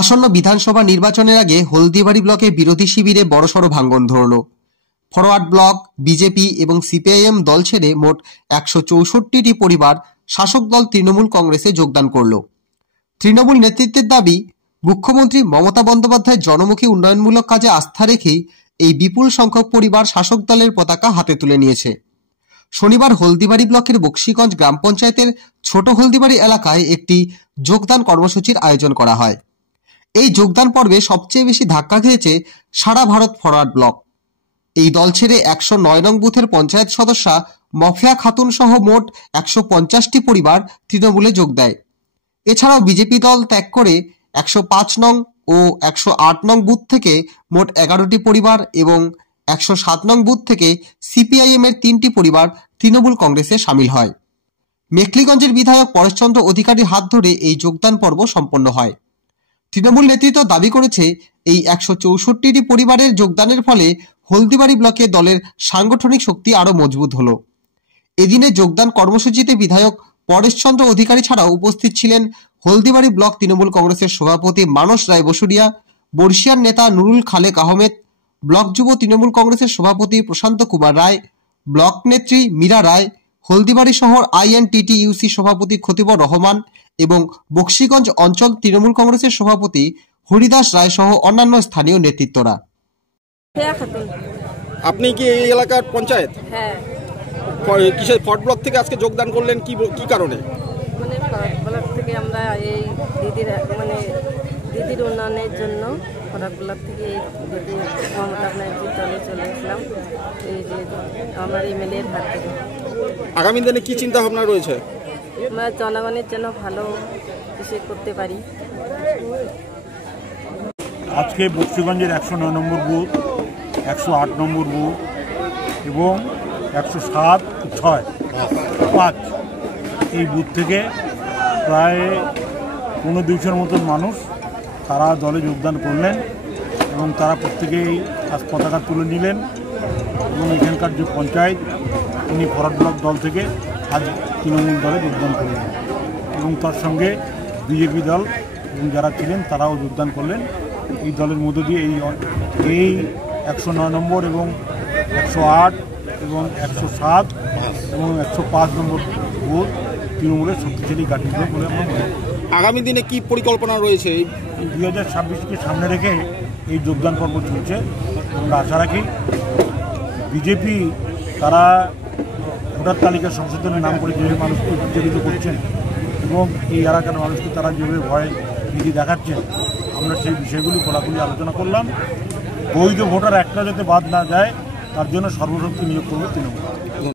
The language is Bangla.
আসন্ন বিধানসভা নির্বাচনের আগে হলদিবাড়ি ব্লকে বিরোধী শিবিরে বড়সড় ভাঙন ধরল। ফরওয়ার্ড ব্লক, বিজেপি এবং সিপিআইএম দল ছেড়ে মোট 164টি পরিবার শাসক দল তৃণমূল কংগ্রেসে যোগদান করল। তৃণমূল নেতৃত্বের দাবি, মুখ্যমন্ত্রী মমতা বন্দ্যোপাধ্যায়ের জনমুখী উন্নয়নমূলক কাজে আস্থা রেখেই এই বিপুল সংখ্যক পরিবার শাসক দলের পতাকা হাতে তুলে নিয়েছে। শনিবার হলদিবাড়ি ব্লকের বক্সিগঞ্জ গ্রাম পঞ্চায়েতের ছোট হলদিবাড়ি এলাকায় একটি যোগদান কর্মসূচির আয়োজন করা হয়। এই যোগদান পর্বে সবচেয়ে বেশি ধাক্কা খেয়েছে সারা ভারত ফরওয়ার্ড ব্লক। এই দল ছেড়ে 109 নং বুথের পঞ্চায়েত সদস্যা মফিয়া খাতুন সহ মোট 150টি পরিবার তৃণমূলে যোগ দেয়। এছাড়াও বিজেপি দল ত্যাগ করে 105 নং ও 108 নং বুথ থেকে মোট 11টি পরিবার এবং 107 নং বুথ থেকে সিপিআইএম এর 3টি পরিবার তৃণমূল কংগ্রেসে সামিল হয়। মেখলিগঞ্জের বিধায়ক পরেশচন্দ্র অধিকারীর হাত ধরে এই যোগদান পর্ব সম্পন্ন হয়। তৃণমূল নেতৃত্ব দাবি করেছে, এই 164টি পরিবারের যোগদানের ফলে হলদিবাড়ি ব্লকে দলের সাংগঠনিক শক্তি আরও মজবুত হল। এদিনে যোগদান কর্মসূচিতে বিধায়ক পরেশচন্দ্র অধিকারী ছাড়াও উপস্থিত ছিলেন হলদিবাড়ি ব্লক তৃণমূল কংগ্রেসের সভাপতি মানস রায় বসুরিয়া, বর্ষিয়ার নেতা নুরুল খালেক আহমেদ, ব্লক যুব তৃণমূল কংগ্রেসের সভাপতি প্রশান্ত কুমার রায়, ব্লক নেত্রী মীরা রায়, হলদিবাড়ি শহর INTTUC সভাপতি খতিবর রহমান এবং বক্সিগঞ্জ অঞ্চল তৃণমূল কংগ্রেসের সভাপতি হরিদাস রায় সহ অন্যান্য স্থানীয় নেতৃত্বরা। আপনি কি এই এলাকার পঞ্চায়েত? হ্যাঁ। কিসের ফরওয়ার্ড ব্লক থেকে আজকে যোগদান করলেন, কি কারণে? মানে ফরওয়ার্ড ব্লক থেকে আমরা এই দিদির উন্নয়নের জন্য ফরওয়ার্ড ব্লক থেকে এই দিদি মমতা ব্যানার্জির দলে চলে আসলাম, এই যে আমার MLA-র হাত থেকে। আগামী দিনে কি চিন্তা ভাবনা রয়েছে? আমরা জনগণের জন্য ভালো কিছু করতে পারি। আজকে বক্সিগঞ্জের 109 নম্বর বুথ, 108 নম্বর বুথ এবং 107, 6, 5 এই বুথ থেকে প্রায় 200 মতন মানুষ তারা দলে যোগদান করলেন এবং তারা প্রত্যেকেই আজ পতাকা তুলে নিলেন এবং এখানকার যে পঞ্চায়েত তিনি ফরওয়ার্ড ব্লক দল থেকে আজ তৃণমূল দলে যোগদান করলেন এবং তার সঙ্গে বিজেপি দল এবং যারা ছিলেন তারাও যোগদান করলেন। এই দলের মধ্য দিয়ে এই 109 নম্বর এবং 108 এবং 107 এবং 105 নম্বর বুথ তৃণমূলের শক্তিশালী ঘাঁটি বলে আমরা মনে করি। আগামী দিনে কি পরিকল্পনা রয়েছে? এই 2026কে সামনে রেখে এই যোগদান পর্ব চলছে। আমরা আশা রাখি বিজেপি তারা ভোটার তালিকা সংশোধনের নাম করে যেভাবে মানুষকে উত্তেজিত করছেন এবং এই এলাকার মানুষকে তারা যেভাবে ভয় ভীতি দেখাচ্ছেন, আমরা সেই বিষয়গুলি খোলাখুলি আলোচনা করলাম। বৈধ ভোটার একটা যাতে বাদ না যায় তার জন্য সর্বশক্তি নিয়োগ করবে তৃণমূল।